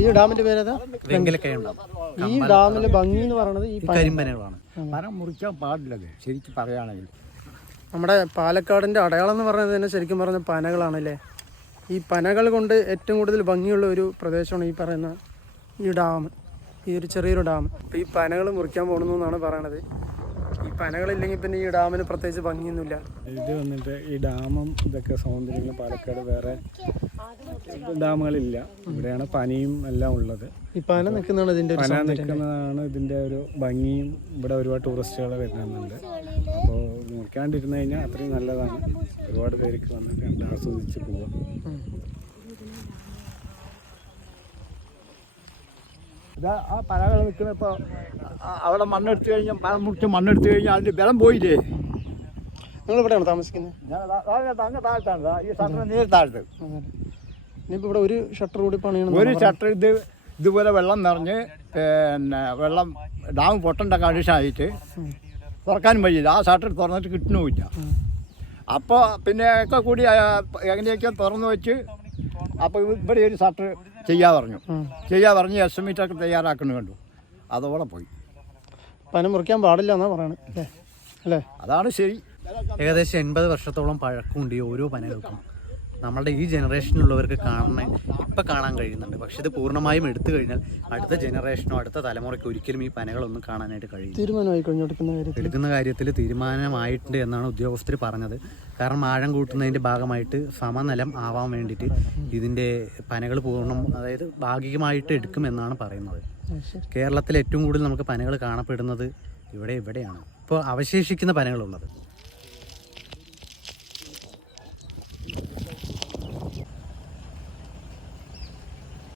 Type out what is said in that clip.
ഈ ഡാമിന്റെ പേരേതാ? വെങ്കലക്കയം ഡാം. ഈ ഡാമിലെ ഭംഗി എന്ന് പറയുന്നത് ഈ കരിമ്പനകളാണ്. മരം മുറിക്കാൻ പാടില്ല ശരിക്കും പറയുകയാണെങ്കിൽ. നമ്മുടെ പാലക്കാടിന്റെ അടയാളം എന്ന് പറയുന്നത് തന്നെ ശരിക്കും പറഞ്ഞ പനകളാണല്ലേ. ഈ പനകൾ കൊണ്ട് ഏറ്റവും കൂടുതൽ ഭംഗിയുള്ള ഒരു പ്രദേശമാണ് ഈ പറയുന്ന ഈ ഡാം, ഈ ഒരു ചെറിയൊരു ഡാം. അപ്പോൾ ഈ പനകൾ മുറിക്കാൻ പോകണമെന്നു എന്നാണ് പറയണത്. ഈ പനകളില്ലെങ്കിൽ പിന്നെ ഈ ഡാമിന് പ്രത്യേകിച്ച് ഭംഗിയൊന്നുമില്ല. ഇത് വന്നിട്ട് ഈ ഡാമും ഇതൊക്കെ സൗന്ദര്യങ്ങൾ പാലക്കാട് വേറെ ഡാമുകളില്ല. ഇവിടെയാണ് പനയും എല്ലാം ഉള്ളത്. ഈ പന നിൽക്കുന്നതാണ് ഇതിൻ്റെ പന നിൽക്കുന്നതാണ് ഇതിൻ്റെ ഒരു ഭംഗിയും. ഇവിടെ ഒരുപാട് ടൂറിസ്റ്റുകൾ വരുന്നുണ്ട്. അപ്പോൾ മുറിക്കാണ്ടിരുന്നു കഴിഞ്ഞാൽ അത്രയും നല്ലതാണ്. ഒരുപാട് പേർക്ക് വന്നിട്ട് കണ്ട് ആസ്വദിച്ച് പോവാം. ഇതാ ആ പനകൾ നിൽക്കുന്ന ഇപ്പോൾ അവിടെ മണ്ണെടുത്ത് കഴിഞ്ഞാൽ പനം മുറിച്ച് മണ്ണെടുത്ത് കഴിഞ്ഞാൽ അതിൻ്റെ ബലം പോയില്ലേ. നിങ്ങൾ ഇവിടെയാണ് താമസിക്കുന്നത്? അങ്ങ് താഴ്ത്താണ്, ഈ ഷട്ടർ നേരെ താഴ്ത്ത്. ഇനിയിപ്പോൾ ഇവിടെ ഒരു ഷട്ടർ കൂടി പണിയണം. ഒരു ഷട്ടർ ഇതുപോലെ വെള്ളം നിറഞ്ഞ് പിന്നെ വെള്ളം ഡാം പൊട്ടേണ്ട കണ്ടീഷനായിട്ട് തുറക്കാനും വഴിയില്ല. ആ ഷട്ടർ തുറന്നിട്ട് കിട്ടണമില്ല. അപ്പോൾ പിന്നെ ഒക്കെ കൂടി എങ്ങനെയൊക്കെ തുറന്നു വെച്ച് അപ്പോൾ ഇവിടെ ഒരു ഷട്ടർ ചെയ്യാൻ പറഞ്ഞ് എസ്റ്റിമേറ്റൊക്കെ തയ്യാറാക്കുന്നു കണ്ടു. അതോടെ പോയി. പന മുറിക്കാൻ പാടില്ല എന്നാണ് പറയണത് അല്ലേ? അതാണ് ശരി. ഏകദേശം 80 വർഷത്തോളം പഴക്കമുണ്ട് ഈ ഓരോ പനകൾക്കും. നമ്മളുടെ ഈ ജനറേഷനിലുള്ളവർക്ക് ഇപ്പം കാണാൻ കഴിയുന്നുണ്ട്. പക്ഷെ ഇത് പൂർണ്ണമായും എടുത്തു കഴിഞ്ഞാൽ അടുത്ത ജനറേഷനോ അടുത്ത തലമുറയ്ക്ക് ഒരിക്കലും ഈ പനകളൊന്നും കാണാനായിട്ട് കഴിയും. തീരുമാനമായി കഴിഞ്ഞു എടുക്കുന്ന കാര്യത്തിൽ തീരുമാനമായിട്ടുണ്ട് എന്നാണ് ഉദ്യോഗസ്ഥർ പറഞ്ഞത്. കാരണം ആഴം കൂട്ടുന്നതിൻ്റെ ഭാഗമായിട്ട് സമനിലം ആവാൻ വേണ്ടിയിട്ട് ഇതിൻ്റെ പനകൾ അതായത് ഭാഗികമായിട്ട് എടുക്കുമെന്നാണ് പറയുന്നത്. കേരളത്തിൽ ഏറ്റവും കൂടുതൽ നമുക്ക് പനകൾ കാണപ്പെടുന്നത് ഇവിടെയാണ് ഇപ്പോൾ അവശേഷിക്കുന്ന പനകളുള്ളത്.